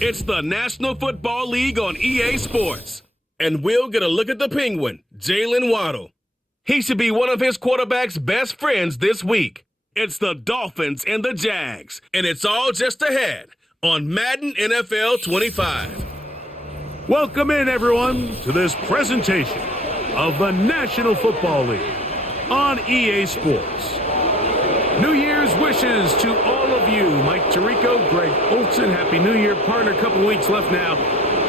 It's the National Football League on EA Sports. And we'll get a look at the Penguin, Jalen Waddle. He should be one of his quarterback's best friends this week. It's the Dolphins and the Jags, and it's all just ahead on Madden NFL 25. Welcome in, everyone, to this presentation of the National Football League on EA Sports. New Year's wishes to all of you. Mike Tirico, Greg Olson, Happy New Year. Partner, a couple weeks left now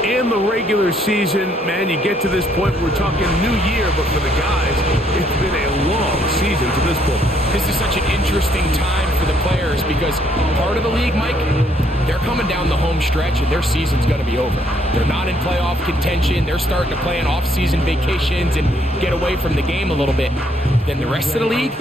in the regular season. Man, you get to this point, we're talking New Year, but for the guys, it's been a long season to this point. This is such an interesting time for the players because part of the league, Mike, they're coming down the home stretch and their season's going to be over. They're not in playoff contention. They're starting to plan off-season vacations and get away from the game a little bit. Then the rest of the league,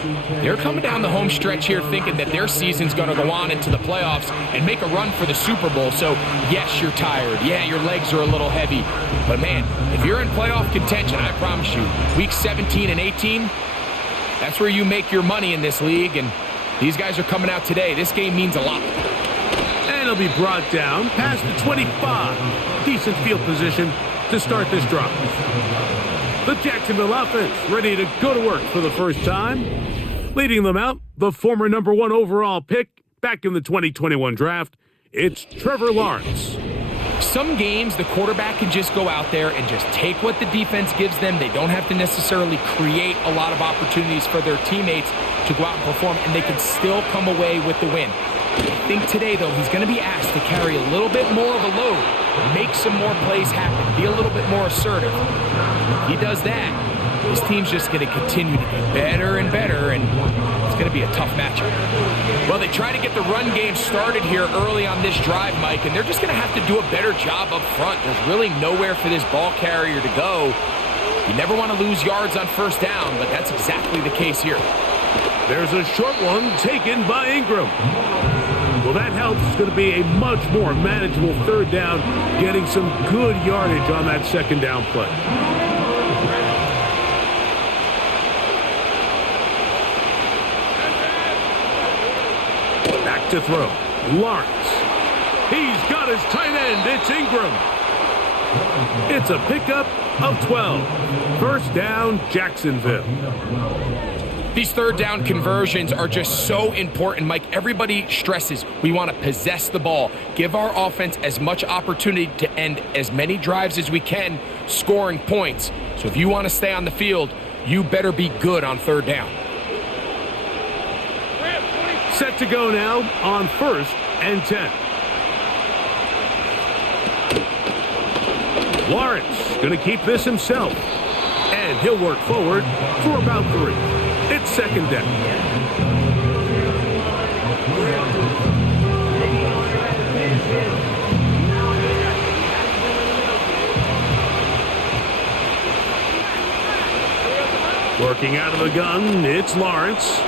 they're coming down the home stretch here thinking that their season's going to go on into the playoffs and make a run for the Super Bowl. So, yes, you're tired. Yeah, your legs are a little heavy. But, man, if you're in playoff contention, I promise you, week 17 and 18, that's where you make your money in this league. And these guys are coming out today. This game means a lot. And it'll be brought down past the 25. Decent field position to start this drive. The Jacksonville offense ready to go to work for the first time. Leading them out, the former number 1 overall pick back in the 2021 draft, it's Trevor Lawrence. Some games, the quarterback can just go out there and just take what the defense gives them. They don't have to necessarily create a lot of opportunities for their teammates to go out and perform, and they can still come away with the win. I think today, though, he's going to be asked to carry a little bit more of a load, make some more plays happen, be a little bit more assertive. If he does that, his team's just going to continue to get better and better, and it's going to be a tough matchup. Well, they try to get the run game started here early on this drive, Mike, and they're just going to have to do a better job up front. There's really nowhere for this ball carrier to go. You never want to lose yards on first down, but that's exactly the case here. There's a short one taken by Ingram. Well, that helps. It's going to be a much more manageable third down, getting some good yardage on that second down play. Back to throw. Lawrence. He's got his tight end. It's Ingram. It's a pickup of 12. First down, Jacksonville. These third down conversions are just so important, Mike. Everybody stresses we want to possess the ball, give our offense as much opportunity to end as many drives as we can, scoring points. So if you want to stay on the field, you better be good on third down. Set to go now on 1st and 10. Lawrence going to keep this himself. And he'll work forward for about 3. It's second down. Working out of the gun, it's Lawrence.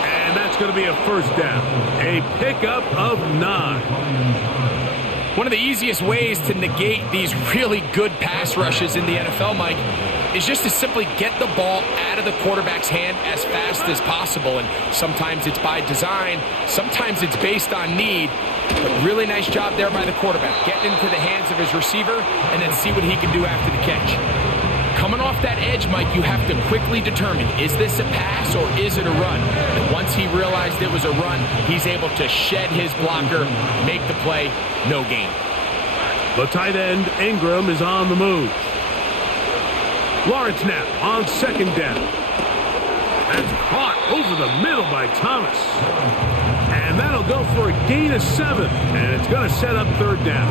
And that's going to be a first down. A pickup of 9. One of the easiest ways to negate these really good pass rushes in the NFL, Mike, is just to simply get the ball out of the quarterback's hand as fast as possible. And sometimes it's by design, sometimes it's based on need. But really nice job there by the quarterback, getting into the hands of his receiver and then see what he can do after the catch. Coming off that edge, Mike, you have to quickly determine, is this a pass or is it a run? And once he realized it was a run, he's able to shed his blocker, make the play, no gain. The tight end, Ingram, is on the move. Lawrence now on second down. That's caught over the middle by Thomas. And that'll go for a gain of 7. And it's going to set up third down.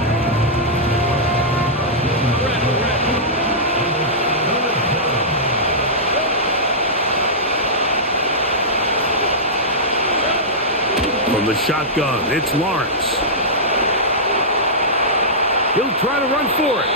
From the shotgun, it's Lawrence. He'll try to run for it.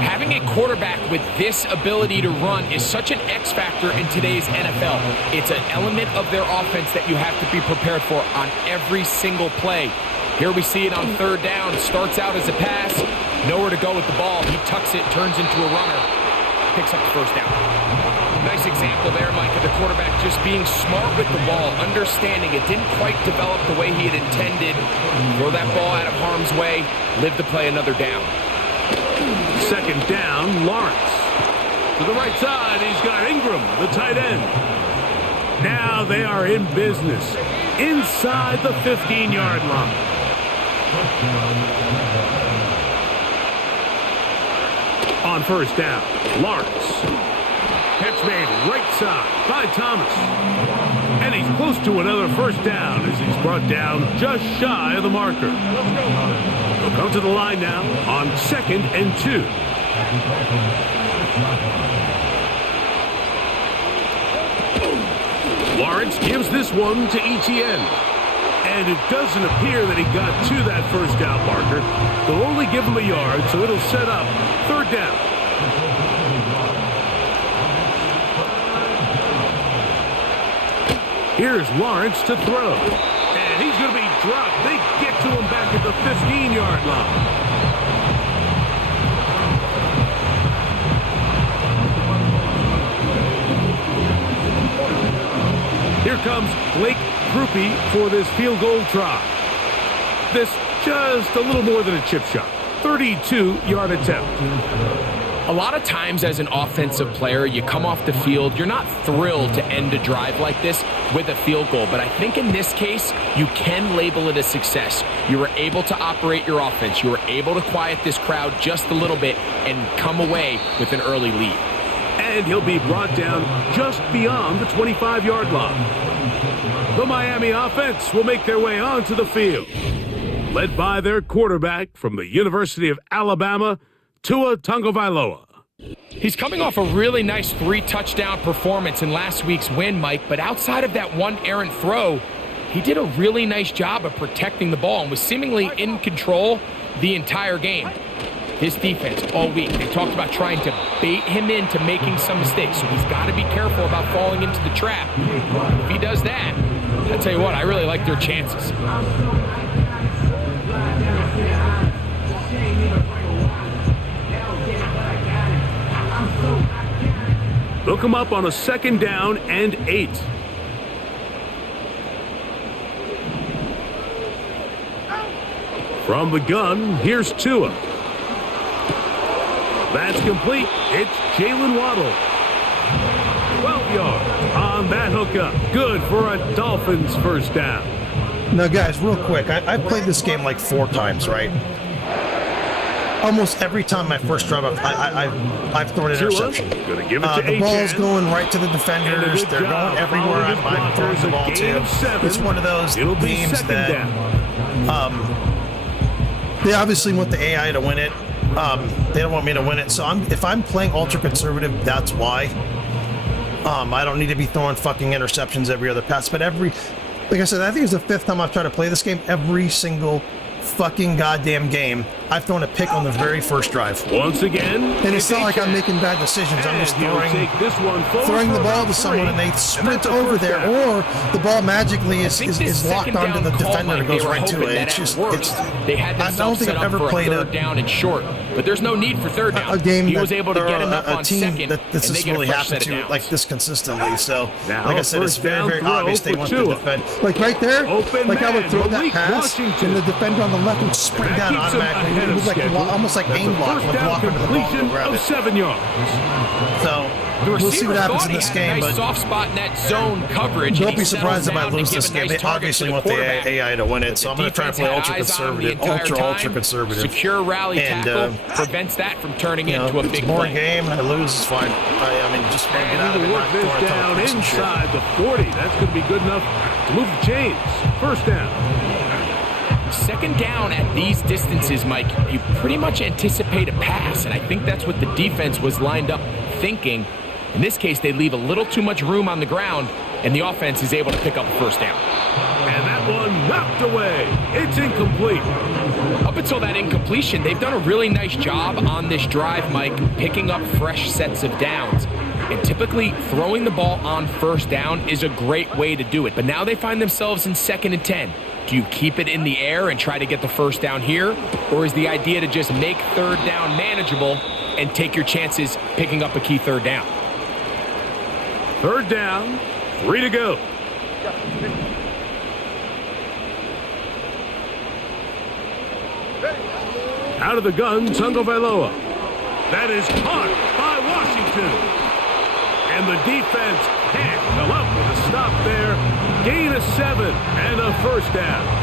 Having a quarterback with this ability to run is such an X factor in today's NFL. It's an element of their offense that you have to be prepared for on every single play. Here we see it on third down. Starts out as a pass, nowhere to go with the ball. He tucks it, turns into a runner, picks up the first down. Nice example there, Mike, of the quarterback just being smart with the ball, understanding it didn't quite develop the way he had intended. Throw that ball out of harm's way, live to play another down. Second down, Lawrence. To the right side, he's got Ingram, the tight end. Now they are in business inside the 15-yard line. On first down, Lawrence. Catch made right side by Thomas. And he's close to another first down as he's brought down just shy of the marker. He'll come to the line now on 2nd and 2. Lawrence gives this one to Etienne. And it doesn't appear that he got to that first down marker. They'll only give him a yard, so it'll set up 3rd down. Here's Lawrence to throw. And he's going to be dropped. They get to him back at the 15-yard line. Here comes Blake Krupe for this field goal try. This just a little more than a chip shot. 32-yard attempt. A lot of times as an offensive player, you come off the field, you're not thrilled to end a drive like this with a field goal. But I think in this case, you can label it a success. You were able to operate your offense. You were able to quiet this crowd just a little bit and come away with an early lead. And he'll be brought down just beyond the 25-yard line. The Miami offense will make their way onto the field, led by their quarterback from the University of Alabama, Tua Tagovailoa. He's coming off a really nice 3-touchdown performance in last week's win, Mike, but outside of that one errant throw, he did a really nice job of protecting the ball and was seemingly in control the entire game. His defense all week, they talked about trying to bait him into making some mistakes, so he's got to be careful about falling into the trap. If he does that, I'll tell you what, I really like their chances. They'll come up on a 2nd down and 8. From the gun, here's Tua. That's complete. It's Jalen Waddle. 12 yards on that hookup. Good for a Dolphins first down. Now, guys, real quick, I played this game like 4 times, right? Almost every time my first drive, I've thrown an interception. Gonna give it to the ball's going right to the defenders. They're going everywhere I'm throwing the ball to. It's one of those games that they obviously want the AI to win it. They don't want me to win it. So if I'm playing ultra-conservative, that's why. I don't need to be throwing fucking interceptions every other pass. But like I said, I think it's the 5th time I've tried to play this game. Every single fucking goddamn game, I've thrown a pick on the very first drive. Once again, and it's not like I'm making bad decisions. I'm just throwing the ball to someone and they sprint over there, or the ball magically is locked onto the defender and goes right to it. It's just, I don't think I've ever played a down and short, but there's no need for third down. A game he was able to get enough on second, that this has really happened to like this consistently. So, like I said, it's very, very obvious they want to defend. Like right there, like I would throw that pass, and the defender on the left would sprint down automatically. It was like almost like aim block with block under the ball and grab it. 7 yards. So we'll see what happens in this game. Nice but soft spot in that zone coverage. Don't be surprised if I lose this game. They obviously want the AI to win it, so I'm going to try to play ultra-conservative, ultra-conservative. Secure rally tackle prevents that from turning into a big play. More play. Game, I lose, it's fine. I mean, just want to get out of it. Work this down inside the 40. That's going to be good enough to move the chains. First down. Second down at these distances, Mike, you pretty much anticipate a pass, and I think that's what the defense was lined up thinking. In this case, they leave a little too much room on the ground, and the offense is able to pick up a first down. And that one knocked away. It's incomplete. Up until that incompletion, they've done a really nice job on this drive, Mike, picking up fresh sets of downs. And typically, throwing the ball on first down is a great way to do it. But now they find themselves in 2nd and 10. Do you keep it in the air and try to get the first down here? Or is the idea to just make third down manageable and take your chances picking up a key third down? Third down, 3 to go. Out of the gun, Tagovailoa. That is caught by Washington. And the defense can't come up with a stop there. Gain of 7 and a first down.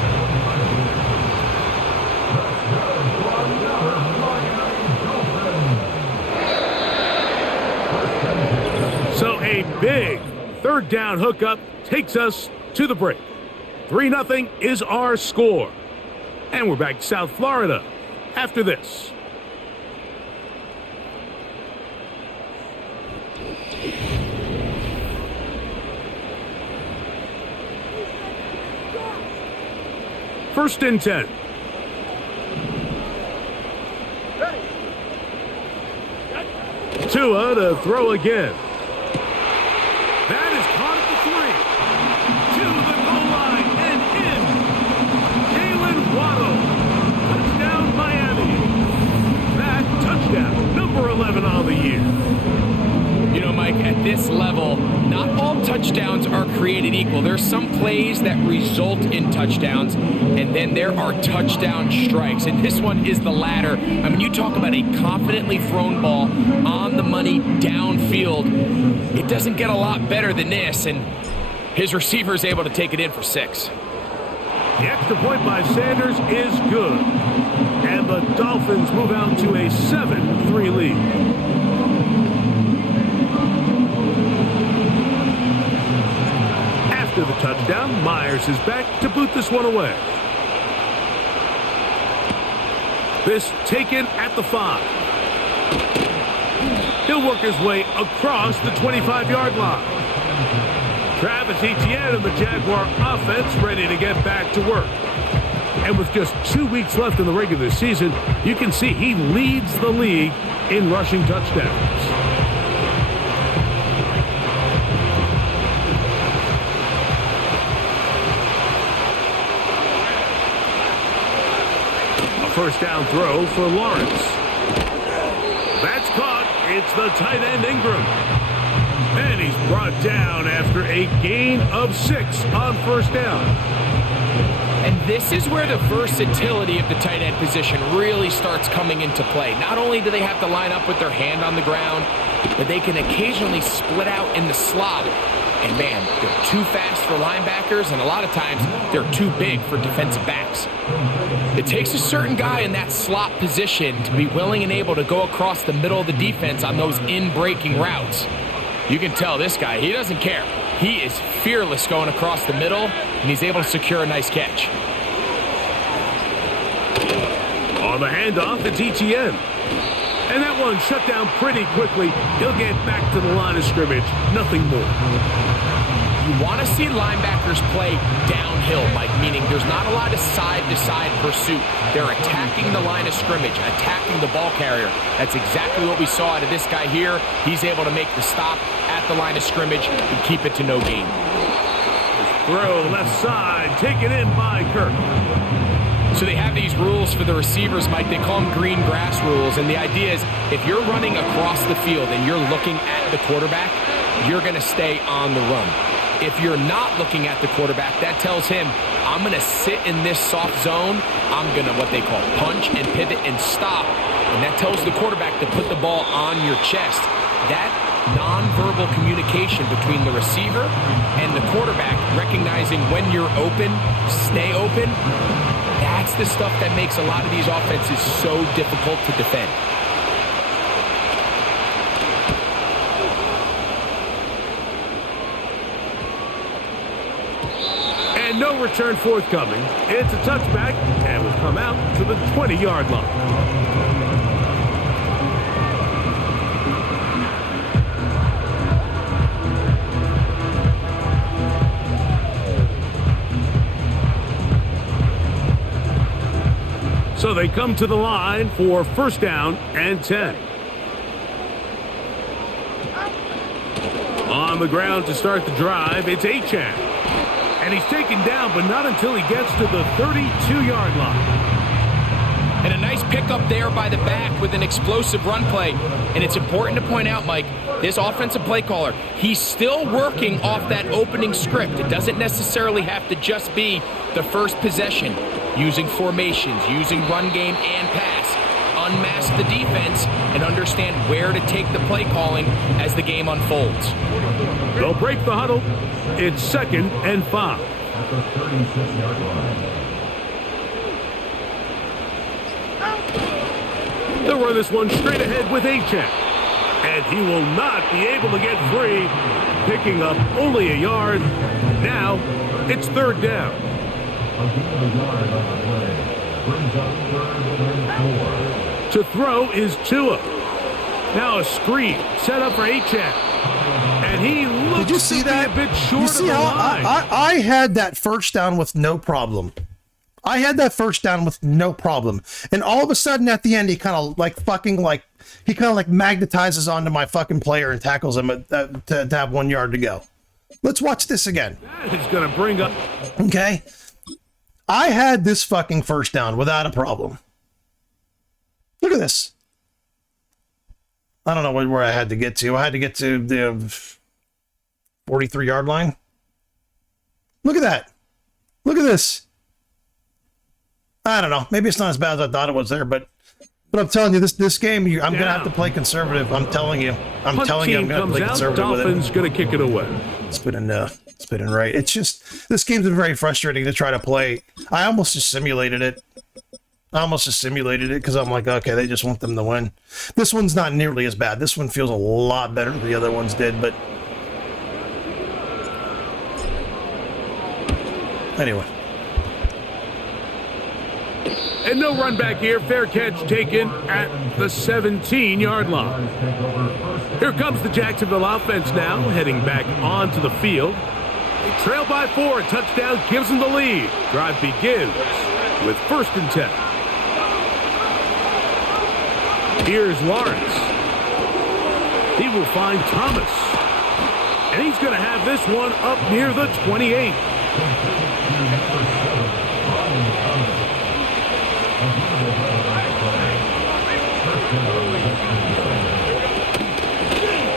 So a big third down hookup takes us to the break. 3-0 is our score. And we're back to South Florida after this. First and 10. Tua to throw again. That is caught at the 3. To the goal line and in. Jalen Waddle. Touchdown Miami. That touchdown, number 11 on the year. You know, Mike, at this level, not all touchdowns are created equal. There's some plays that result in touchdowns, and then there are touchdown strikes. And this one is the latter. I mean, you talk about a confidently thrown ball on the money downfield. It doesn't get a lot better than this, and his receiver is able to take it in for 6. The extra point by Sanders is good. And the Dolphins move out to a 7-3 lead. After the touchdown, Myers is back to boot this one away. This taken at the 5. He'll work his way across the 25-yard line. Travis Etienne and the Jaguar offense ready to get back to work. And with just 2 weeks left in the regular season, you can see he leads the league in rushing touchdowns. A first down throw for Lawrence. That's caught. It's the tight end Ingram. And he's brought down after a gain of 6 on first down. And this is where the versatility of the tight end position really starts coming into play. Not only do they have to line up with their hand on the ground, but they can occasionally split out in the slot. And man, they're too fast for linebackers, and a lot of times they're too big for defensive backs. It takes a certain guy in that slot position to be willing and able to go across the middle of the defense on those in-breaking routes. You can tell this guy, he doesn't care. He is fearless going across the middle, and he's able to secure a nice catch. On the handoff, it's Etienne. And that one shut down pretty quickly. He'll get back to the line of scrimmage. Nothing more. You want to see linebackers play downhill, Mike, meaning there's not a lot of side-to-side pursuit. They're attacking the line of scrimmage, attacking the ball carrier. That's exactly what we saw out of this guy here. He's able to make the stop at the line of scrimmage and keep it to no gain. Throw left side, taken in by Kirk. So they have these rules for the receivers, Mike. They call them green grass rules. And the idea is if you're running across the field and you're looking at the quarterback, you're going to stay on the run. If you're not looking at the quarterback, that tells him, I'm going to sit in this soft zone. I'm going to what they call punch and pivot and stop. And that tells the quarterback to put the ball on your chest. That nonverbal communication between the receiver and the quarterback, recognizing when you're open, stay open, that's the stuff that makes a lot of these offenses so difficult to defend. And no return forthcoming. It's a touchback, and will come out to the 20-yard line. So they come to the line for first down and 10. On the ground to start the drive, it's Achane. And he's taken down, but not until he gets to the 32-yard line. And a nice pickup there by the back with an explosive run play. And it's important to point out, Mike, this offensive play caller, he's still working off that opening script. It doesn't necessarily have to just be the first possession, using formations, using run game and pass. Unmask the defense and understand where to take the play calling as the game unfolds. They'll break the huddle. It's 2nd and 5. They'll run this one straight ahead with Achek. And he will not be able to get free, picking up only a yard. Now it's 3rd down. To throw is Tua. Now a screen set up for Achek. And he looks Did you see that? a bit short you see of the how line. I had that first down with no problem. I had that first down with no problem. And all of a sudden at the end, he kind of magnetizes onto my fucking player and tackles him to have 1 yard to go. Let's watch this again. That is going to bring up. Okay. I had this fucking first down without a problem. Look at this. I don't know where I had to get to. I had to get to the 43-yard line. Look at that. Look at this. I don't know. Maybe it's not as bad as I thought it was there, but I'm telling you, this game, I'm going to have to play conservative. I'm telling you. I'm going to play conservative with it. Dolphins going to kick it away. Spinning right. It's just, this game's been very frustrating to try to play. I almost just simulated it. Because I'm like, okay, they just want them to win. This one's not nearly as bad. This one feels a lot better than the other ones did, but anyway. And no run back here. Fair catch taken at the 17-yard line. Here comes the Jacksonville offense now, heading back onto the field. They trail by 4. Touchdown gives them the lead. Drive begins with 1st and 10. Here's Lawrence. He will find Thomas. And he's going to have this one up near the 28.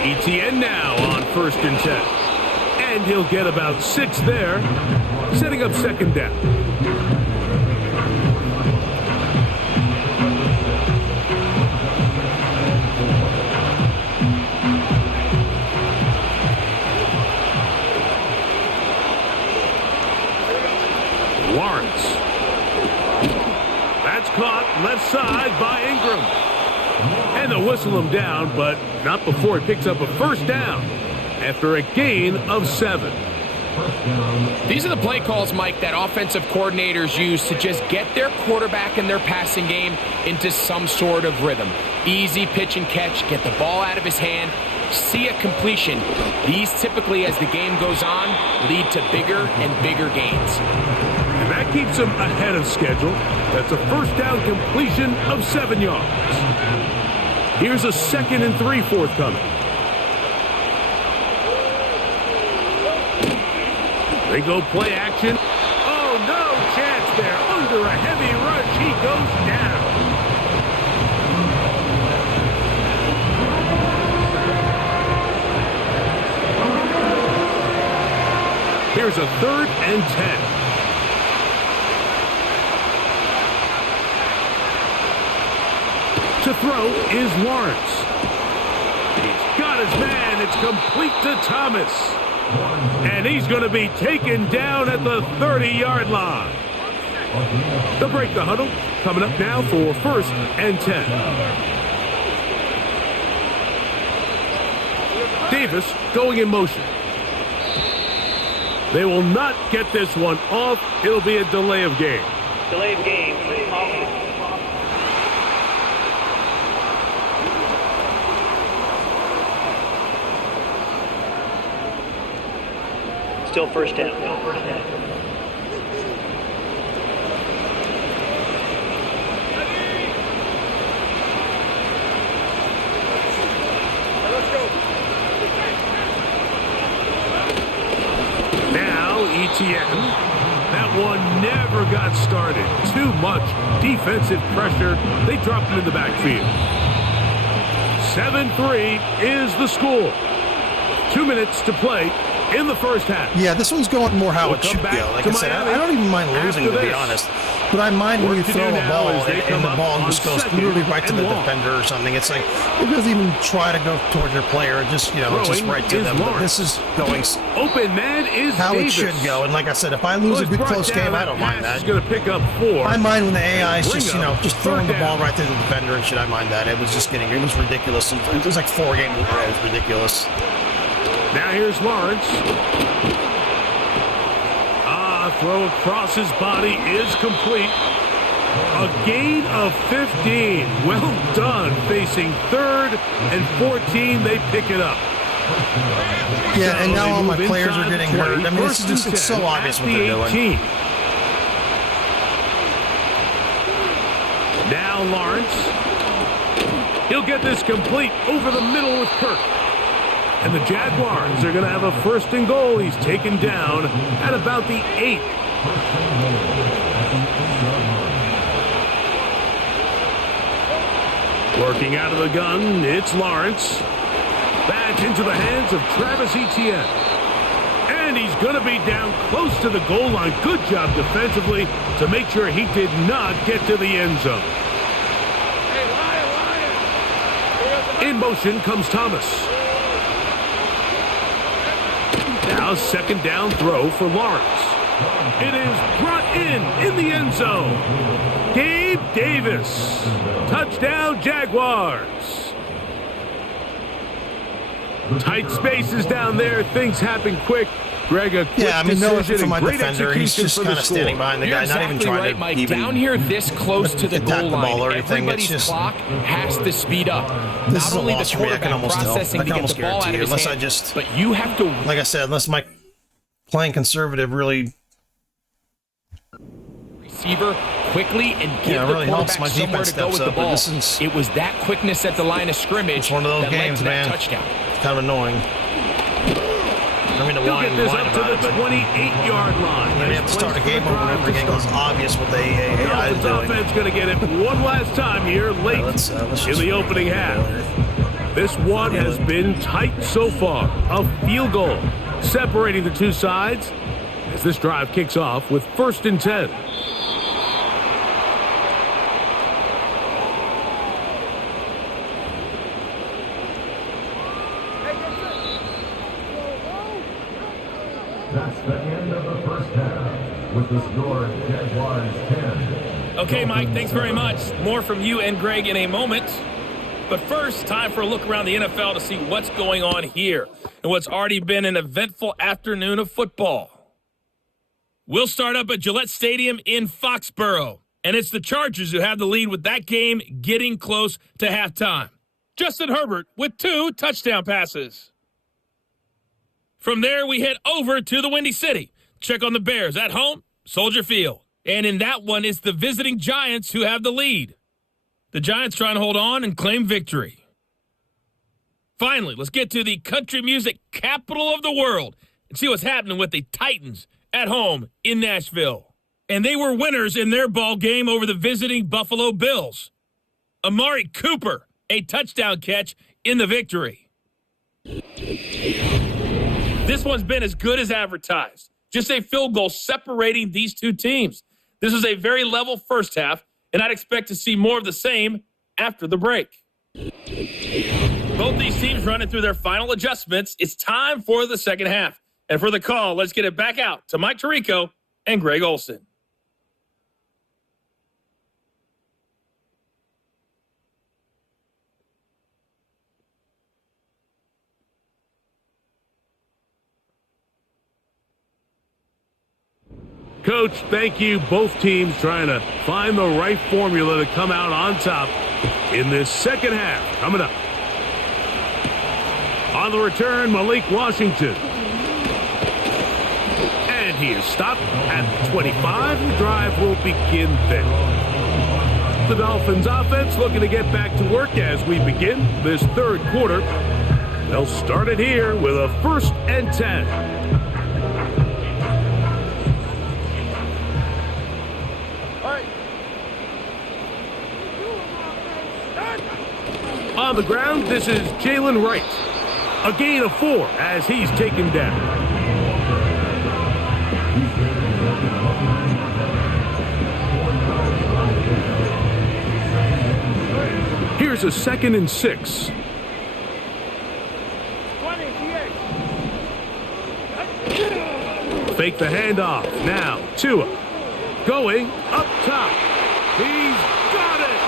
ETN now on 1st and 10. And he'll get about 6 there, setting up 2nd down. Lawrence. That's caught left side by Ingram. And they'll whistle him down, but not before he picks up a 1st down after a gain of 7. These are the play calls, Mike, that offensive coordinators use to just get their quarterback and their passing game into some sort of rhythm. Easy pitch and catch, get the ball out of his hand, see a completion. These typically, as the game goes on, lead to bigger and bigger gains. And that keeps him ahead of schedule. That's a 1st down completion of 7 yards. Here's a 2nd and 3 forthcoming. They go play action. Oh, no chance there. Under a heavy rush, he goes down. Here's a 3rd and 10. To throw is Lawrence. He's got his man. It's complete to Thomas. And he's going to be taken down at the 30-yard line. They'll break the huddle. Coming up now for 1st and 10. Davis going in motion. They will not get this one off. It'll be a delay of game. Delay of game. Still 1st down. Now ETN. That one never got started. Too much defensive pressure. They dropped him in the backfield. 7-3 is the score. 2 minutes to play in the first half. Yeah, this one's going more how We'll it should come go. back Like to I said, Miami I don't even mind losing, to after be this. honest. But I mind when you Work to throw do a now ball as they and come the up ball on just goes second literally right to and the long. defender or something. It's like, it doesn't even try to go towards your player. It just, it's just Throwing right to is them. But Lawrence. this is going Open man is how Davis. it should go. And like I said, if I lose a good close game, I don't mind that. He's going to pick up 4. I mind when the AI is just, Bring up just throwing the third ball down. right to the defender and shit. I mind that. It was ridiculous. It was like 4 games in a row. It was ridiculous. Now here's Lawrence. Throw across his body is complete. A gain of 15. Well done. Facing 3rd and 14, they pick it up. Yeah, and So now they all my move players are inside getting the hurt. 20, I mean, it's first just and it's so 10 obvious at what the they're doing. 18. Now Lawrence. He'll get this complete over the middle with Kirk. And the Jaguars are going to have a 1st and goal. He's taken down at about the 8. Working out of the gun, it's Lawrence. Back into the hands of Travis Etienne. And he's going to be down close to the goal line. Good job defensively to make sure he did not get to the end zone. In motion comes Thomas. Now 2nd down throw for Lawrence. It is brought in the end zone. Gabe Davis. Touchdown Jaguars. Tight spaces down there. Things happen quick. Greg, a quick Yeah, I mean, no effort decision from my and great defender. He's execution just for the kind of standing score. behind the You're guy, not exactly even trying right, to Mike. even Down here this close to the attack goal the ball line, or anything. everybody's It's just- clock has to speed up. This Not is a only the loss for me. I can quarterback almost tell. processing I to can get almost the ball out guarantee of you, his unless I hand, just, but you have to like I said, unless my playing conservative really receiver quickly and give it the really helps quarterback my somewhere defense to go with steps the up, but ball. this is- It was that quickness at the line of scrimmage It's one of those that led games, to that man. touchdown. It's kind of annoying. I mean, the He'll whine get this up to about the it. 28-yard line. You have to start a game over and over again. It's obvious what the AI is Dolphins doing. offense going to get it one last time here late Let's in just- the opening half. This one has been tight so far. A field goal separating the two sides as this drive kicks off with 1st and 10. That's the end of the first half with the score Jaguars 10. Okay, Mike, thanks very much. More from you and Greg in a moment. But first, time for a look around the NFL to see what's going on here and what's already been an eventful afternoon of football. We'll start up at Gillette Stadium in Foxborough, and it's the Chargers who have the lead with that game getting close to halftime. Justin Herbert with 2 touchdown passes. From there, we head over to the Windy City. Check on the Bears at home, Soldier Field. And in that one, it's the visiting Giants who have the lead. The Giants trying to hold on and claim victory. Finally, let's get to the country music capital of the world and see what's happening with the Titans at home in Nashville. And they were winners in their ball game over the visiting Buffalo Bills. Amari Cooper, a touchdown catch in the victory. This one's been as good as advertised. Just a field goal separating these two teams. This was a very level first half, and I'd expect to see more of the same after the break. Both these teams running through their final adjustments. It's time for the second half. And for the call, let's get it back out to Mike Tirico and Greg Olson. Coach, thank you. Both teams trying to find the right formula to come out on top in this second half. Coming up. On the return, Malik Washington. And he is stopped at 25. The drive will begin then. The Dolphins offense looking to get back to work as we begin this third quarter. They'll start it here with a 1st and 10. A On the ground, this is Jalen Wright. A gain of 4 as he's taken down. Here's a 2nd and 6. Fake the handoff. Now, Tua. Going up top. He's got it.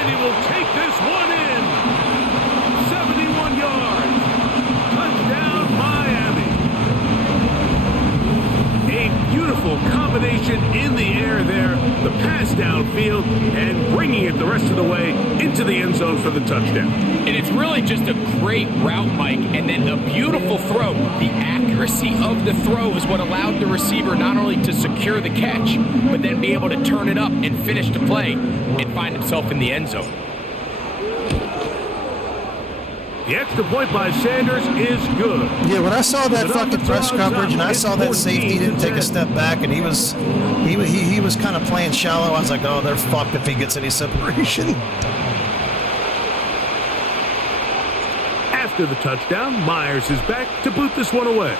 And he will take this one in. 71 yards. Touchdown, Miami. A beautiful combination in the air there. The pass downfield and bringing it the rest of the way into the end zone for the touchdown. And it's really just a great route, Mike, and then a beautiful throw. The accuracy of the throw is what allowed the receiver not only to secure the catch, but then be able to turn it up and finish the play and find himself in the end zone. The extra point by Sanders is good. Yeah, when I saw that fucking press coverage and I saw that safety didn't take a step back and he was kind of playing shallow, I was like, oh, they're fucked if he gets any separation. After the touchdown, Myers is back to boot this one away.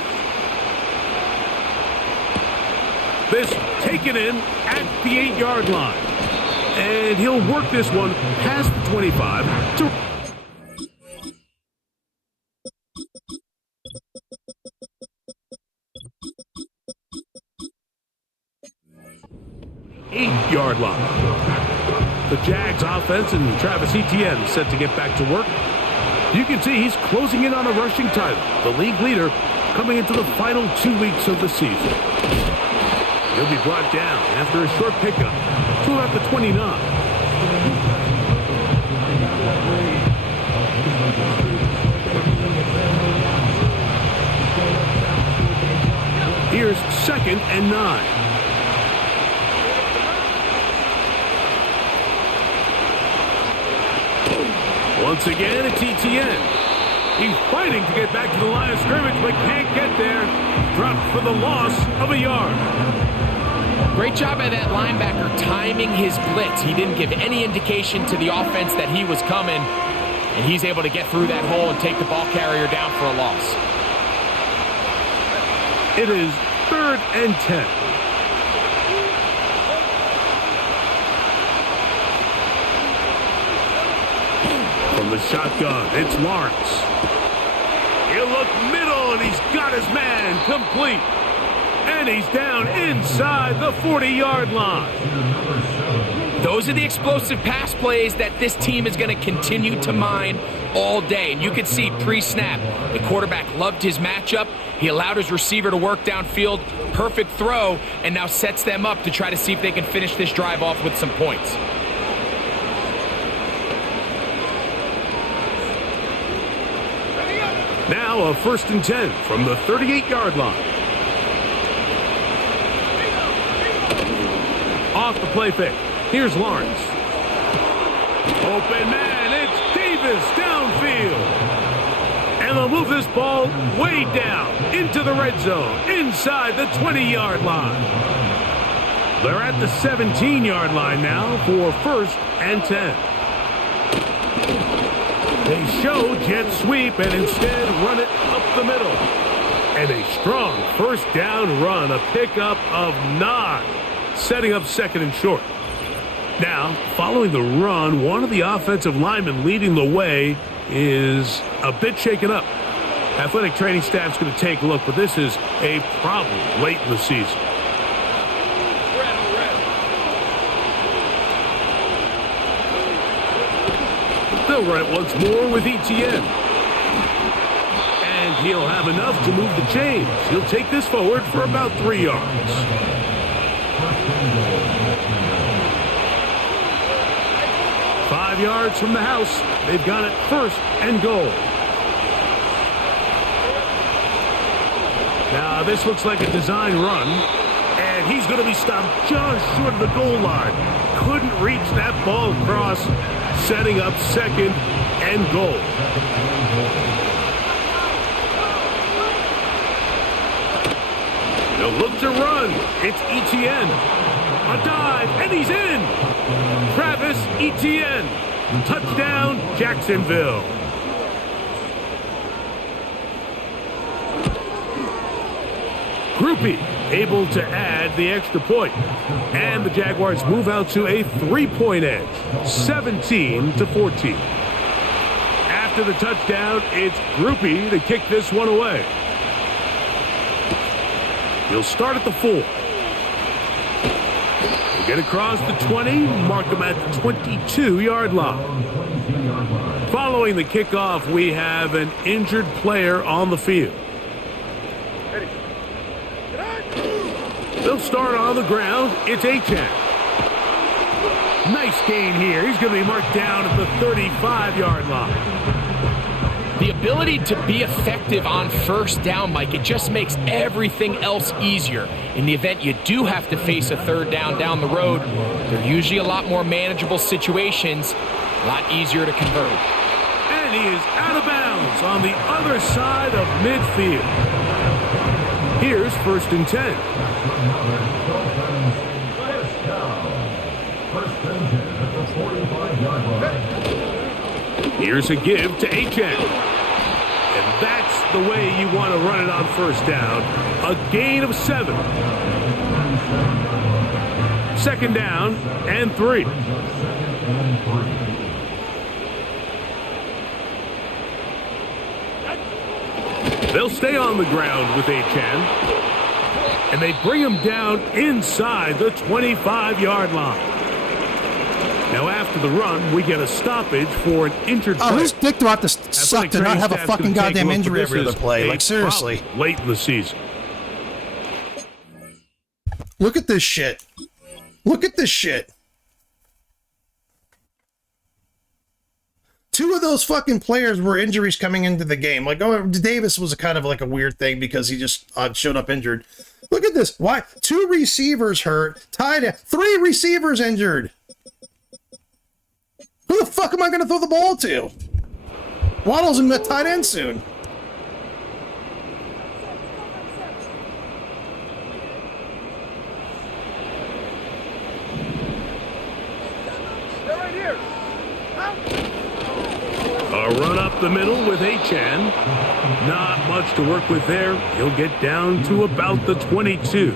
This taken in at the 8-yard line. And he'll work this one past the 25 to 8-yard line. The Jags offense and Travis Etienne set to get back to work. You can see he's closing in on a rushing title, the league leader coming into the final 2 weeks of the season. He'll be brought down after a short pickup to about the 29. Here's 2nd and 9. Once again, it's Etienne. He's fighting to get back to the line of scrimmage, but can't get there. Dropped for the loss of a yard. Great job by that linebacker timing his blitz. He didn't give any indication to the offense that he was coming, and he's able to get through that hole and take the ball carrier down for a loss. It is 3rd and 10. From the shotgun, it's Lawrence. He'll look middle, and he's got his man complete. And he's down inside the 40-yard line. Those are the explosive pass plays that this team is going to continue to mine all day. And you can see pre-snap, the quarterback loved his matchup. He allowed his receiver to work downfield. Perfect throw, and now sets them up to try to see if they can finish this drive off with some points. Now a 1st and 10 from the 38-yard line. Off the play fake. Here's Lawrence. Open man, it's Davis downfield. And they'll move this ball way down into the red zone, inside the 20-yard line. They're at the 17-yard line now for 1st and 10. They show jet sweep and instead run it up the middle. And a strong 1st down run, a pickup of 9, setting up 2nd and short. Now, following the run, one of the offensive linemen leading the way is a bit shaken up. Athletic training staff's going to take a look, but this is a problem late in the season. They'll run it once more with Etienne. And he'll have enough to move the chains. He'll take this forward for about 3 yards. 5 yards from the house. They've got it 1st and goal. Now this looks like a design run. And he's going to be stopped just short of the goal line. Couldn't reach that ball across. Setting up 2nd and goal. They'll look to run. It's Etienne. A dive, and he's in. Travis Etienne Touchdown, Jacksonville. Groupie able to add the extra point. And the Jaguars move out to a 3-point edge, 17-14. After the touchdown, it's Groupie to kick this one away. He'll start at the 4. He'll get across the 20, mark him at the 22-yard line. Following the kickoff, we have an injured player on the field. They'll start on the ground. It's Achane. Nice gain here. He's going to be marked down at the 35-yard line. The ability to be effective on first down, Mike, it just makes everything else easier. In the event you do have to face a third down the road, they're usually a lot more manageable situations, a lot easier to convert. And he is out of bounds on the other side of midfield. Here's 1st and 10. Here's a give to Achane. And that's the way you want to run it on first down. A gain of 7. 2nd down and 3. They'll stay on the ground with Achane. And they bring him down inside the 25-yard line. Now, after the run, we get a stoppage for an injured player. Whose dick do I have to suck to not have a fucking goddamn injury every other play? Like, seriously. Late in the season. Look at this shit. Look at this shit. 2 of those fucking players were injuries coming into the game. Like, Davis was a kind of like a weird thing because he just showed up injured. Look at this. Why? 2 receivers hurt. Tied up. 3 receivers injured. Who the fuck am I going to throw the ball to? Waddle's in the tight end soon. A run up the middle with Achane. Not much to work with there. He'll get down to about the 22.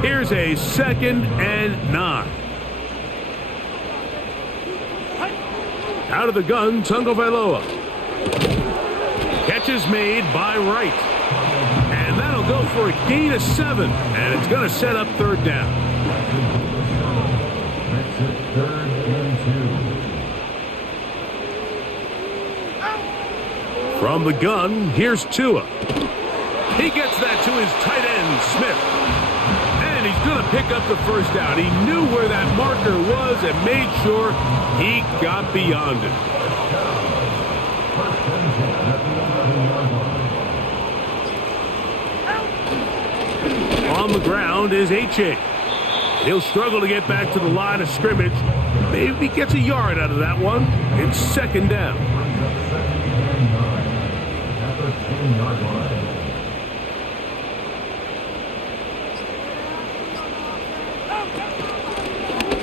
Here's a 2nd and 9. Out of the gun, Tagovailoa. Catch is made by Wright. And that'll go for a gain of 7. And it's going to set up 3rd down. Makes it 3rd and 2. From the gun, here's Tua. He gets that to his tight end, Smith. And he's going to pick up the 1st down. He knew where that marker was and made sure he got beyond it. On the ground is Achane. He'll struggle to get back to the line of scrimmage. Maybe gets a yard out of that one. It's 2nd down.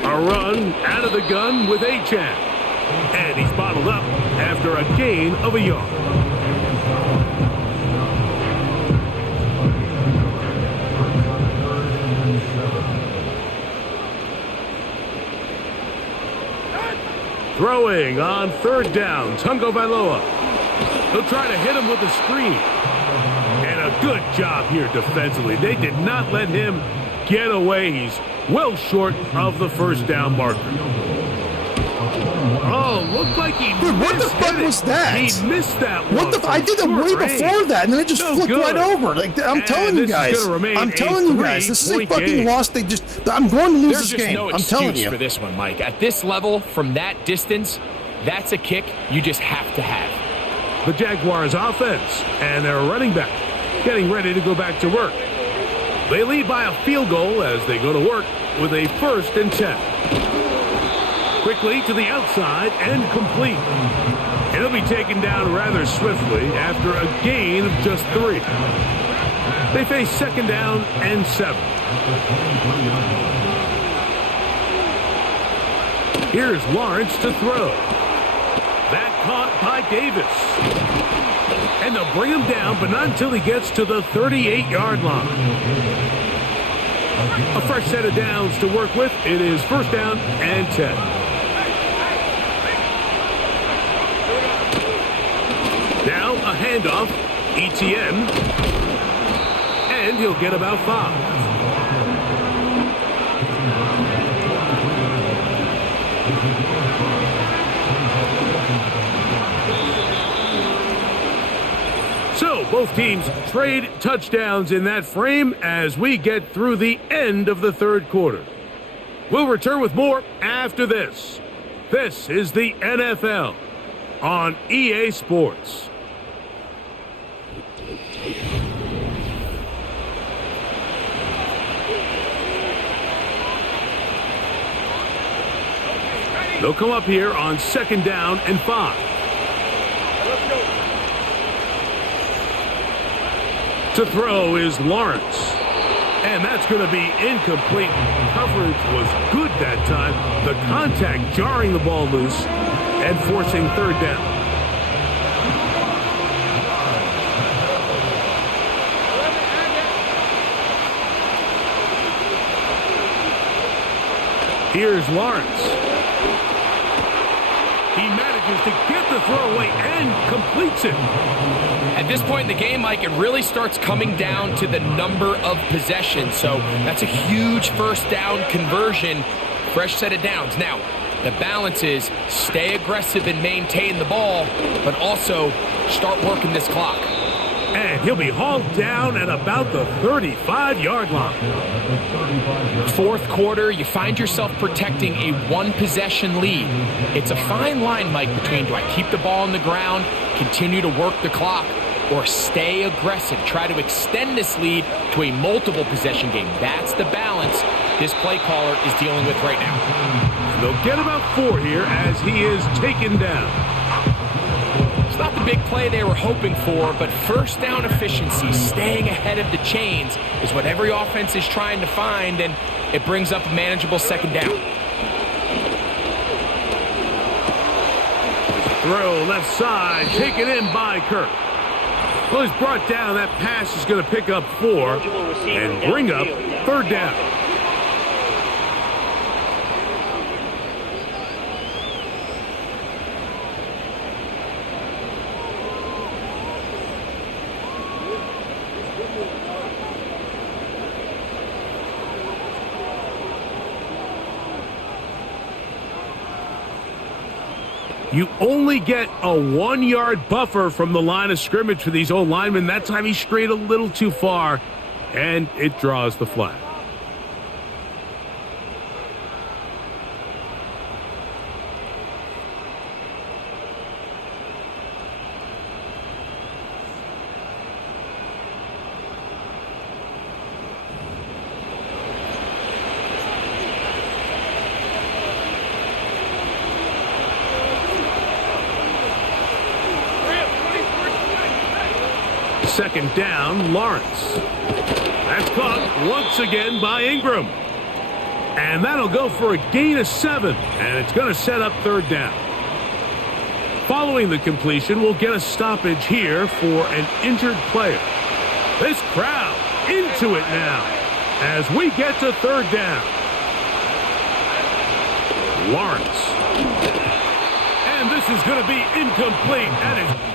A run out of the gun with Achane. And he's bottled up after a gain of a yard. Throwing on 3rd down, Tagovailoa. He'll try to hit him with a screen. And a good job here defensively. They did not let him get away. He's well short of the 1st down marker. Oh, looked like he Dude, what the fuck was that? He missed that one. What the? I did it way before that, and then it just flipped right over. Like I'm telling you guys, this is a fucking loss. I'm going to lose this game. I'm telling you. For this one, Mike. At this level, from that distance, that's a kick you just have to have. The Jaguars offense and their running back getting ready to go back to work. They lead by a field goal as they go to work with a 1st and 10. Quickly to the outside and complete. It'll be taken down rather swiftly after a gain of just 3. They face 2nd down and 7. Here's Lawrence to throw. That caught by Davis. And they'll bring him down, but not until he gets to the 38-yard line. A fresh set of downs to work with. It is first down and 10. Now a handoff. ETN. And he'll get about 5. So both teams trade touchdowns in that frame as we get through the end of the third quarter. We'll return with more after this. This is the NFL on EA Sports. They'll come up here on second down and 5. To throw is Lawrence. And that's going to be incomplete. Coverage was good that time. The contact jarring the ball loose and forcing third down. Here's Lawrence. He manages to get the throw away and completes it. At this point in the game, Mike, it really starts coming down to the number of possessions. So that's a huge first down conversion, fresh set of downs. Now, the balance is stay aggressive and maintain the ball, but also start working this clock. And he'll be hauled down at about the 35-yard line. Fourth quarter, you find yourself protecting a one-possession lead. It's a fine line, Mike, between do I keep the ball on the ground, continue to work the clock, or stay aggressive, try to extend this lead to a multiple possession game. That's the balance this play caller is dealing with right now. They'll get about 4 here as he is taken down. It's not the big play they were hoping for, but first down efficiency, staying ahead of the chains, is what every offense is trying to find, and it brings up a manageable second down. Throw left side, taken in by Kirk. Well, he's brought down. That pass is going to pick up 4 and bring up third down. You only get a 1-yard buffer from the line of scrimmage for these old linemen. That time he strayed a little too far, and it draws the flag. Second down, Lawrence. That's caught once again by Ingram. And that'll go for a gain of 7, and it's going to set up third down. Following the completion, we'll get a stoppage here for an injured player. This crowd into it now as we get to third down. Lawrence. And this is going to be incomplete. That is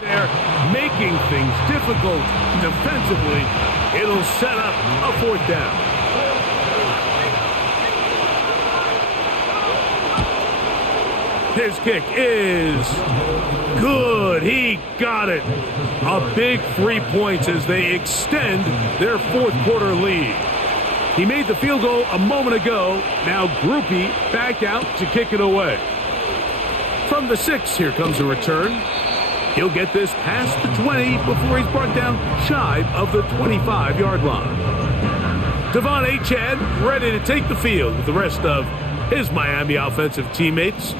there, making things difficult defensively. It'll set up a fourth down. His kick is good. He got it. A big 3 points as they extend their fourth quarter lead. He made the field goal a moment ago. Now Groupie back out to kick it away. From the 6, here comes a return. He'll get this past the 20 before he's brought down shy of the 25-yard line. Devon Achane ready to take the field with the rest of his Miami offensive teammates.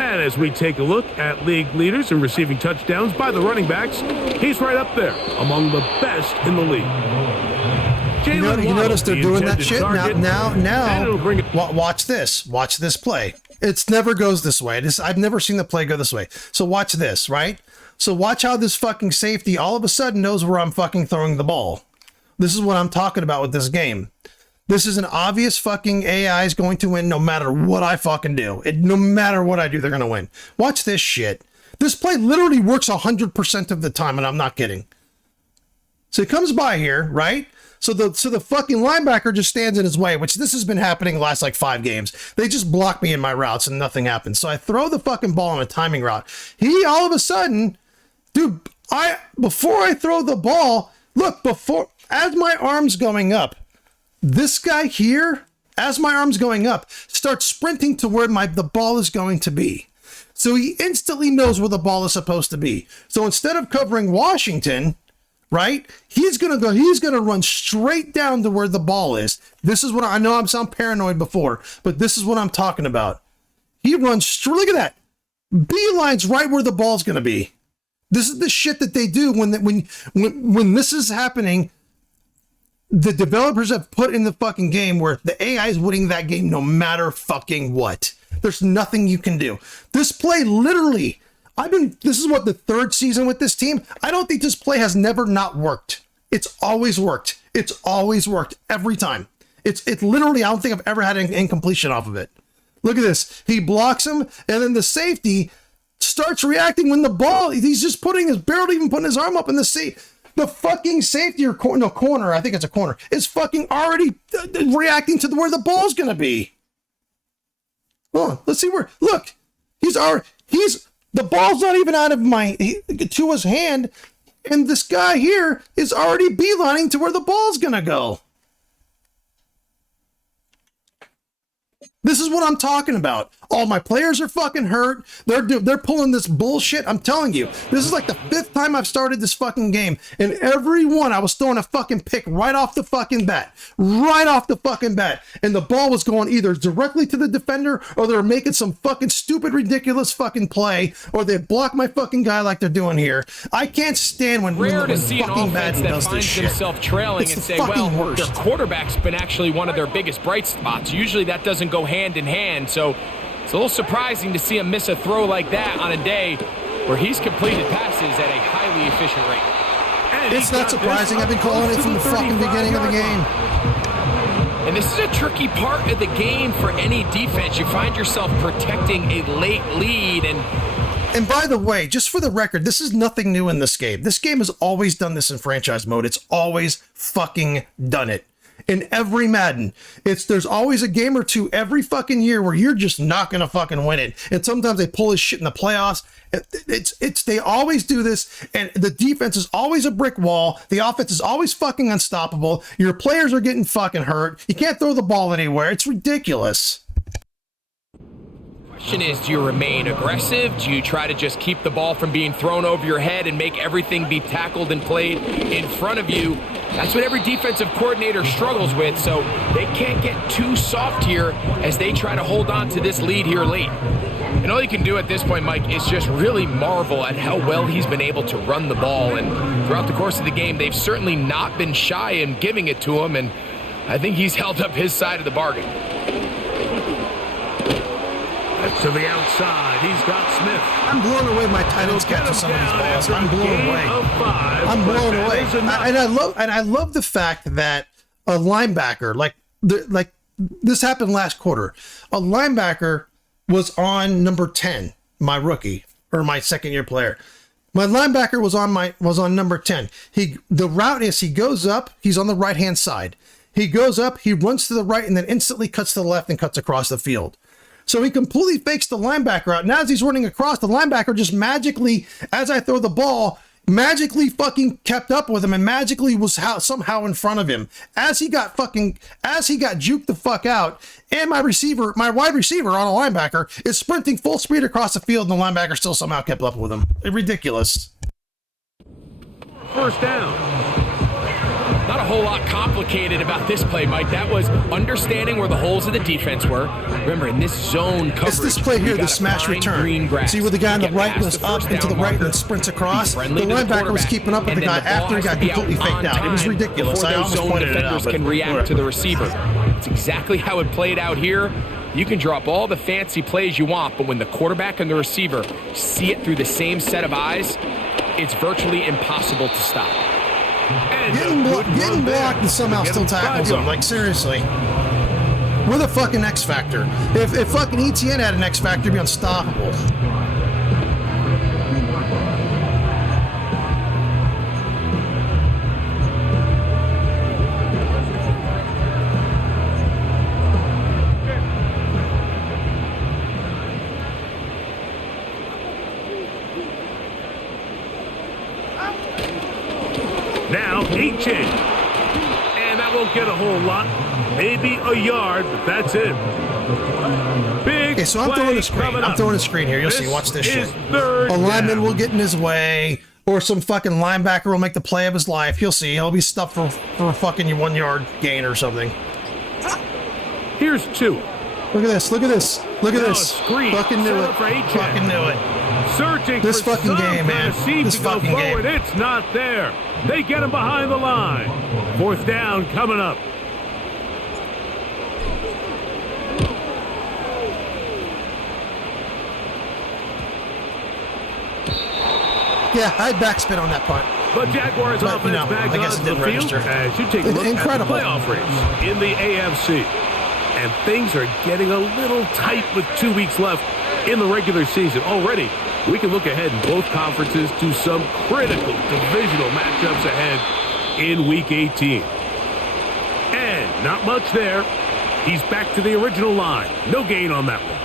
And as we take a look at league leaders in receiving touchdowns by the running backs, he's right up there among the best in the league. You notice they're doing that shit now. Watch this. Watch this play. It never goes this way. I've never seen the play go this way. So watch this, right? So watch how this fucking safety all of a sudden knows where I'm fucking throwing the ball. This is what I'm talking about with this game. This is an obvious fucking AI is going to win no matter what I fucking do. No matter what I do, they're going to win. Watch this shit. This play literally works 100% of the time, and I'm not kidding. So he comes by here, right? So the fucking linebacker just stands in his way, which this has been happening the last like 5 games. They just block me in my routes and nothing happens. So I throw the fucking ball on a timing route. He all of a sudden, dude, before I throw the ball, look, as my arm's going up, this guy here, as my arm's going up, starts sprinting to where the ball is going to be. So he instantly knows where the ball is supposed to be. So instead of covering Washington, right, he's going to run straight down to where the ball is. This is what I know. I sound paranoid before, but this is what I'm talking about. He runs straight. Look at that. Beeline's right where the ball's going to be. This is the shit that they do when this is happening. The developers have put in the fucking game where the AI is winning that game no matter fucking what. There's nothing you can do. This play literally, this is what, the 3rd season with this team. I don't think this play has never not worked. It's always worked. It's always worked every time. It's literally, I don't think I've ever had an incompletion off of it. Look at this. He blocks him, and then the safety starts reacting when the ball, he's just barely even putting his arm up in the seat. The fucking safety or corner, I think it's a corner, is fucking already reacting to where the ball's going to be. Oh, let's see where, look, the ball's not even out of to his hand, and this guy here is already beelining to where the ball's going to go. This is what I'm talking about. All my players are fucking hurt. They're pulling this bullshit. I'm telling you, this is like the 5th time I've started this fucking game, and every one I was throwing a fucking pick right off the fucking bat, and the ball was going either directly to the defender, or they're making some fucking stupid, ridiculous fucking play, or they block my fucking guy like they're doing here. I can't stand when rare to see an fucking offense that finds themselves trailing and say, well, worst. Their quarterback's been actually one of their biggest bright spots. Usually that doesn't go hand in hand, so it's a little surprising to see him miss a throw like that on a day where he's completed passes at a highly efficient rate. It's not surprising. I've been calling it from the fucking beginning of the game. And this is a tricky part of the game for any defense. You find yourself protecting a late lead. And by the way, just for the record, this is nothing new in this game. This game has always done this in franchise mode. It's always fucking done it. In every Madden, there's always a game or two every fucking year where you're just not gonna fucking win it. And sometimes they pull this shit in the playoffs. They always do this, and the defense is always a brick wall. The offense is always fucking unstoppable. Your players are getting fucking hurt. You can't throw the ball anywhere. It's ridiculous. Question is, do you remain aggressive? Do you try to just keep the ball from being thrown over your head and make everything be tackled and played in front of you? That's what every defensive coordinator struggles with, so they can't get too soft here as they try to hold on to this lead here late. And all you can do at this point, Mike, is just really marvel at how well he's been able to run the ball. And throughout the course of the game, they've certainly not been shy in giving it to him, and I think he's held up his side of the bargain. That's to the outside. He's got Smith. I'm blown away by my tight ends catching some of these balls. I'm blown away. I'm blown away. And I love the fact that a linebacker, like this happened last quarter. A linebacker was on number 10, my rookie or my second-year player. My linebacker was on number 10. The route is he goes up. He's on the right-hand side. He goes up. He runs to the right and then instantly cuts to the left and cuts across the field. So he completely fakes the linebacker out. And as he's running across, the linebacker just magically, as I throw the ball, magically fucking kept up with him and magically was somehow in front of him. As he got juked the fuck out, and my wide receiver on a linebacker is sprinting full speed across the field, and the linebacker still somehow kept up with him. Ridiculous. First down. Not a whole lot complicated about this play, Mike. That was understanding where the holes of the defense were. Remember, in this zone coverage, It's this play here, you the gotta smash find return. green grass. See where the guy on the Get right past goes the up first and to the down right and marker, then sprints be across. The friendly to linebacker was quarterback, keeping up with the and guy then ball after he has to got be out completely faked on out. It was time ridiculous. before I those almost zone pointed it out. defenders But can react whatever. to the receiver. It's exactly how it played out here. You can drop all the fancy plays you want, but when the quarterback and the receiver see it through the same set of eyes, it's virtually impossible to stop. And Getting, a good getting run there. blocked and somehow Get still him 5 tackles him. yards. Like, seriously. We're the fucking X Factor. If fucking ETN had an X Factor, it'd be unstoppable. Now, H.A. And that won't get a whole lot. Maybe a yard, but that's it. Big Okay, so I'm play throwing a screen. coming I'm up. throwing a screen here. You'll see. Watch this is shit. third A lineman down. will get in his way, or some fucking linebacker will make the play of his life. You'll see. He'll be stuffed for a fucking 1 yard gain or something. Here's 2. Look at this. Look at this. Look at Now this. a screen. Fucking knew Set it. up for H.A. Fucking knew it. Searching This for fucking some game, kind man. of seam This to go fucking forward. game. It's not there. They get him behind the line. 4th down coming up. Yeah, I had backspin on that punt. But Jaguars But, offense you know, back I guess onto it the didn't field register. as you take a look Incredible. at the playoff race in the AFC. And things are getting a little tight with 2 weeks left in the regular season. Already, we can look ahead in both conferences to some critical divisional matchups ahead in Week 18. And not much there. He's back to the original line. No gain on that one.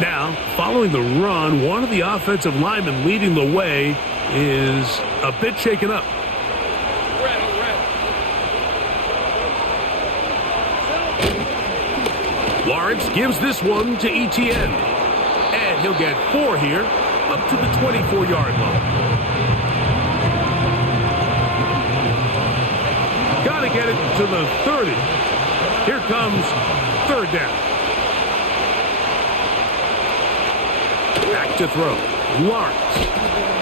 Now, following the run, one of the offensive linemen leading the way is a bit shaken up. Lawrence gives this one to ETN. And he'll get 4 here, up to the 24-yard line. Got to get it to the 30. Here comes 3rd down. Back to throw. Lawrence.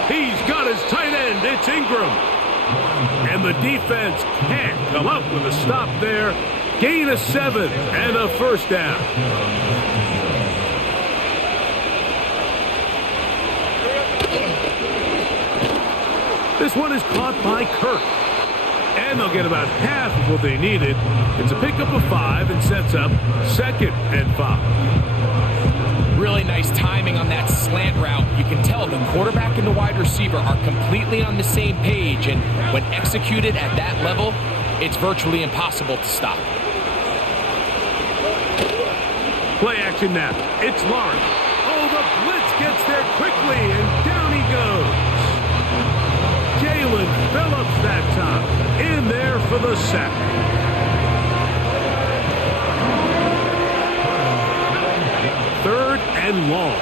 He's got his tight end. It's Ingram. And the defense can't come up with a stop there. Gain of 7 and a 1st down. This one is caught by Kirk. And they'll get about half of what they needed. It's a pickup of 5 and sets up 2nd and 5. Really nice timing on that slant route. You can tell the quarterback and the wide receiver are completely on the same page, and when executed at that level, it's virtually impossible to stop. Play action now. It's Lawrence. Oh, the blitz gets there quickly, and down he goes. Jalen Phillips that time. In there for the sack. Third and long.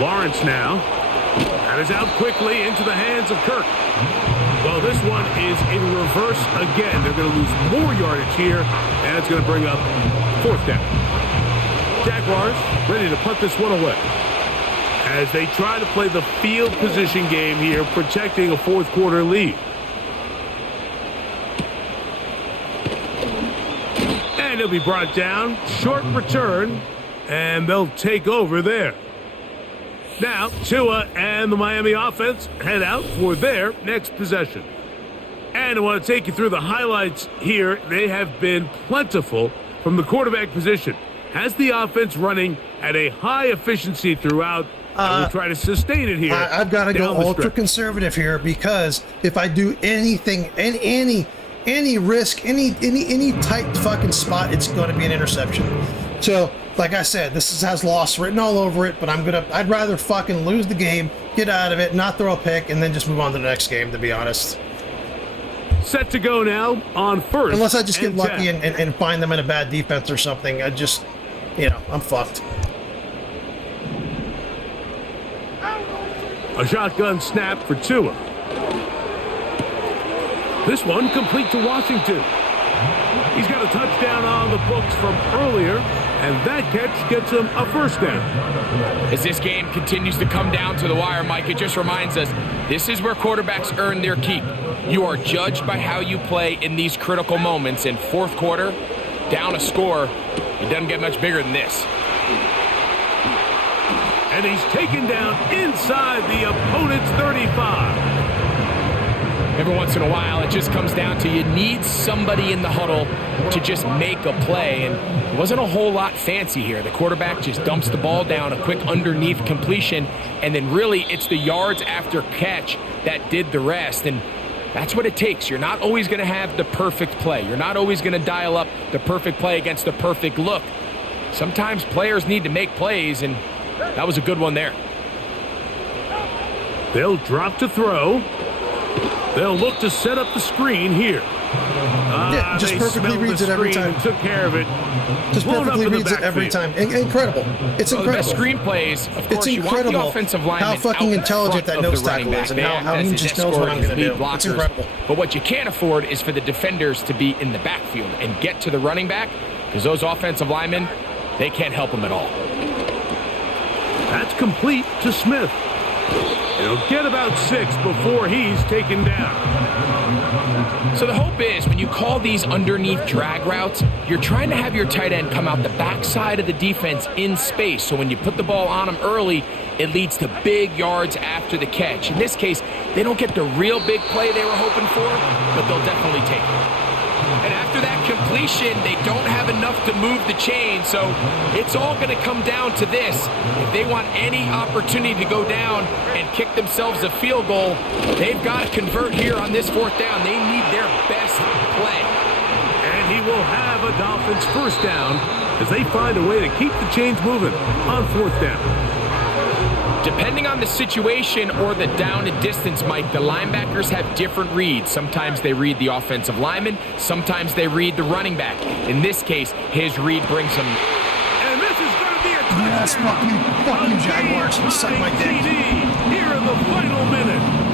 Lawrence now. That is out quickly into the hands of Kirk. Well, this one is in reverse again. They're going to lose more yardage here, and it's going to bring up 4th down. Jaguars ready to punt this one away as they try to play the field position game here, protecting a 4th quarter lead. And he'll be brought down. Short return, and they'll take over there. Now, Tua and the Miami offense head out for their next possession. And I want to take you through the highlights here. They have been plentiful from the quarterback position. Has the offense running at a high efficiency throughout, and we'll try to sustain it here. I've got to go down the ultra stretch. conservative here, because if I do anything, any risk, any tight fucking spot, it's going to be an interception. So, like I said, this has loss written all over it, but I'd rather fucking lose the game, get out of it, not throw a pick, and then just move on to the next game, to be honest. Set to go now on 1st. Unless I just get and lucky 10. and find them in a bad defense or something. I'm fucked. A shotgun snap for Tua. This one complete to Washington. He's got a touchdown on the books from earlier, and that catch gets him a first down. As this game continues to come down to the wire, Mike, it just reminds us this is where quarterbacks earn their keep. You are judged by how you play in these critical moments. In fourth quarter, down a score, it doesn't get much bigger than this. And he's taken down inside the opponent's 35. Every once in a while, it just comes down to you need somebody in the huddle to just make a play, and it wasn't a whole lot fancy here. The quarterback just dumps the ball down, a quick underneath completion, and then really it's the yards after catch that did the rest, and that's what it takes. You're not always going to have the perfect play. You're not always going to dial up the perfect play against the perfect look. Sometimes players need to make plays, and that was a good one there. They'll drop to throw. They'll look to set up the screen here. Yeah, just perfectly reads it every time. Took care of it. Just perfectly reads it every time. Incredible. It's incredible. The best screen plays, of course, It's you want the incredible offensive lineman how fucking out intelligent front that of nose the running tackle back. is and Man, how he that's just his knows what escort, I'm his going to lead do. It's blockers. incredible. But what you can't afford is for the defenders to be in the backfield and get to the running back, because those offensive linemen, they can't help them at all. That's complete to Smith. He'll get about 6 before he's taken down. So the hope is when you call these underneath drag routes, you're trying to have your tight end come out the backside of the defense in space. So when you put the ball on him early, it leads to big yards after the catch. In this case, they don't get the real big play they were hoping for, but they'll definitely take it. And after that completion, they don't have enough to move the chain, so it's all going to come down to this. If they want any opportunity to go down and kick themselves a field goal, they've got to convert here on this fourth down. They need their best play. And he will have a Dolphins first down as they find a way to keep the chains moving on fourth down. Depending on the situation or the down and distance, Mike, the linebackers have different reads. Sometimes they read the offensive lineman. Sometimes they read the running back. In this case, his read brings him. And this is going to be a touchdown. Yes, fuck you, Jaguars. Suck my dick. Here in the final minute.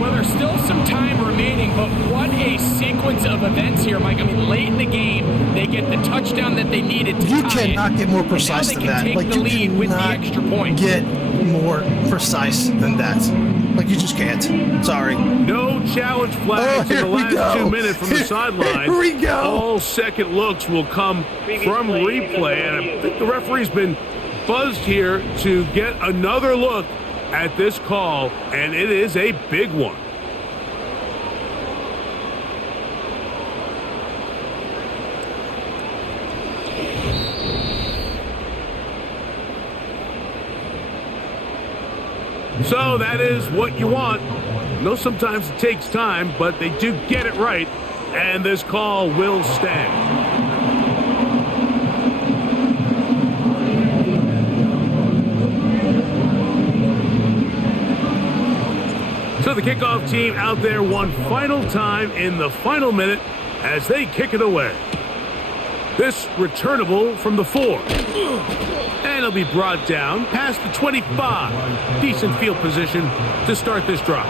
Well, there's still some time remaining, but what a sequence of events here, Mike. I mean, late in the game, they get the touchdown that they needed to You tie it. cannot get more precise And than now that. they can Like, take the you lead with the cannot extra point. get more precise than that. Like, you just can't. Sorry. No challenge flags in the last 2 minutes from the sideline. Here we go. All second looks will come from replay, and I think the referee's been buzzed here to get another look at this call, and it is a big one. So that is what you want. I know sometimes it takes time, but they do get it right, and this call will stand. So the kickoff team out there one final time in the final minute as they kick it away. This returnable from the 4. And it'll be brought down past the 25. Decent field position to start this drive.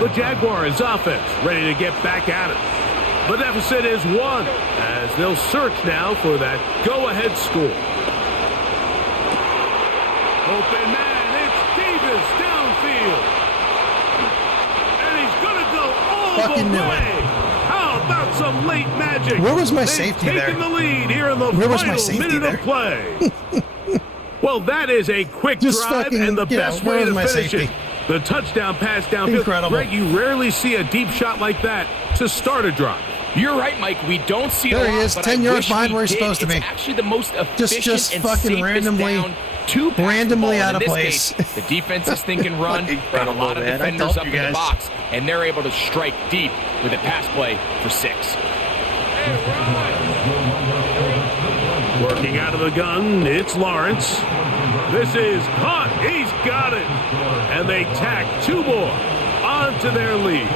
The Jaguars offense ready to get back at it. The deficit is 1 as they'll search now for that go-ahead score. Open man, it's Davis downfield. And he's going to go all Fucking the knew way. it. How about some late magic? Where was my They've safety taken there? the lead here in the Where was my final safety minute there? of play. Well, that is a quick Just drive fucking, and the you know, best where way was to my finish safety? it. The touchdown pass downfield. Incredible. Greg, you rarely see a deep shot like that to start a drive. You're right, Mike. We don't see There it a he lot, is, but 10 I yards wish behind we where he's did. supposed to be. It's actually the most efficient just and fucking safest randomly- down to pass randomly the ball. out of In this place. case, the defense is thinking run, and a Incredible, lot of man. I defenders told up you in the guys. box, and they're able to strike deep with a pass play for 6. Working out of the gun, it's Lawrence. This is caught. He's got it. And they tack 2 more onto their lead.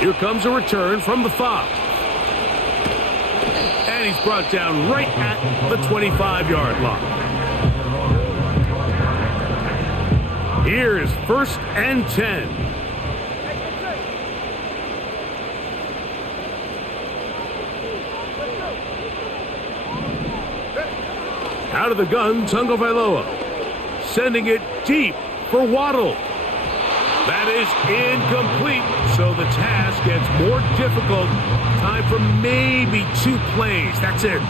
Here comes a return from the 5. And he's brought down right at the 25-yard line. Here's 1st and 10. Out of the gun, Tagovailoa. Sending it deep for Waddle. That is incomplete, so the task gets more difficult. Time for maybe 2 plays. That's it.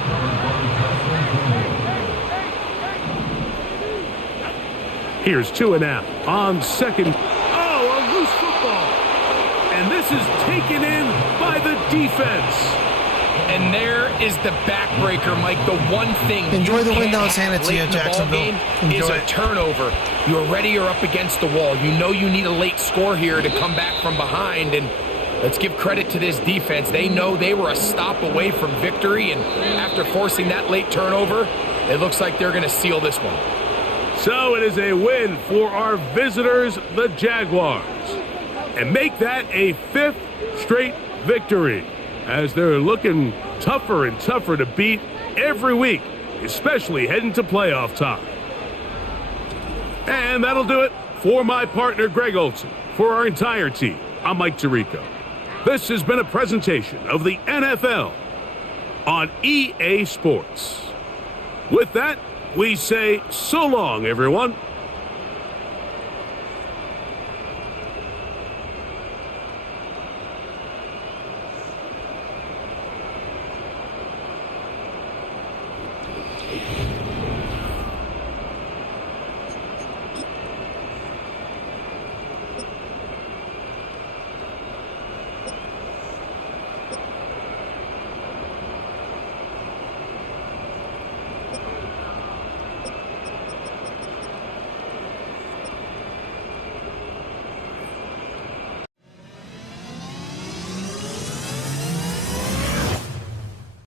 Here's 2-and-out on 2nd. Oh, a loose football. And this is taken in by the defense. And there is the backbreaker, Mike. The one thing Enjoy the you win, though. can't It's handed have to you, late in the Jacksonville. ballgame is Enjoy a it. turnover. You're ready, you're up against the wall. You know you need a late score here to come back from behind. And let's give credit to this defense. They know they were a stop away from victory. And after forcing that late turnover, it looks like they're going to seal this one. So it is a win for our visitors, the Jaguars. And make that a 5th straight victory, as they're looking tougher and tougher to beat every week, especially heading to playoff time. And that'll do it for my partner, Greg Olson. For our entire team, I'm Mike Tirico. This has been a presentation of the NFL on EA Sports. With that, we say so long, everyone.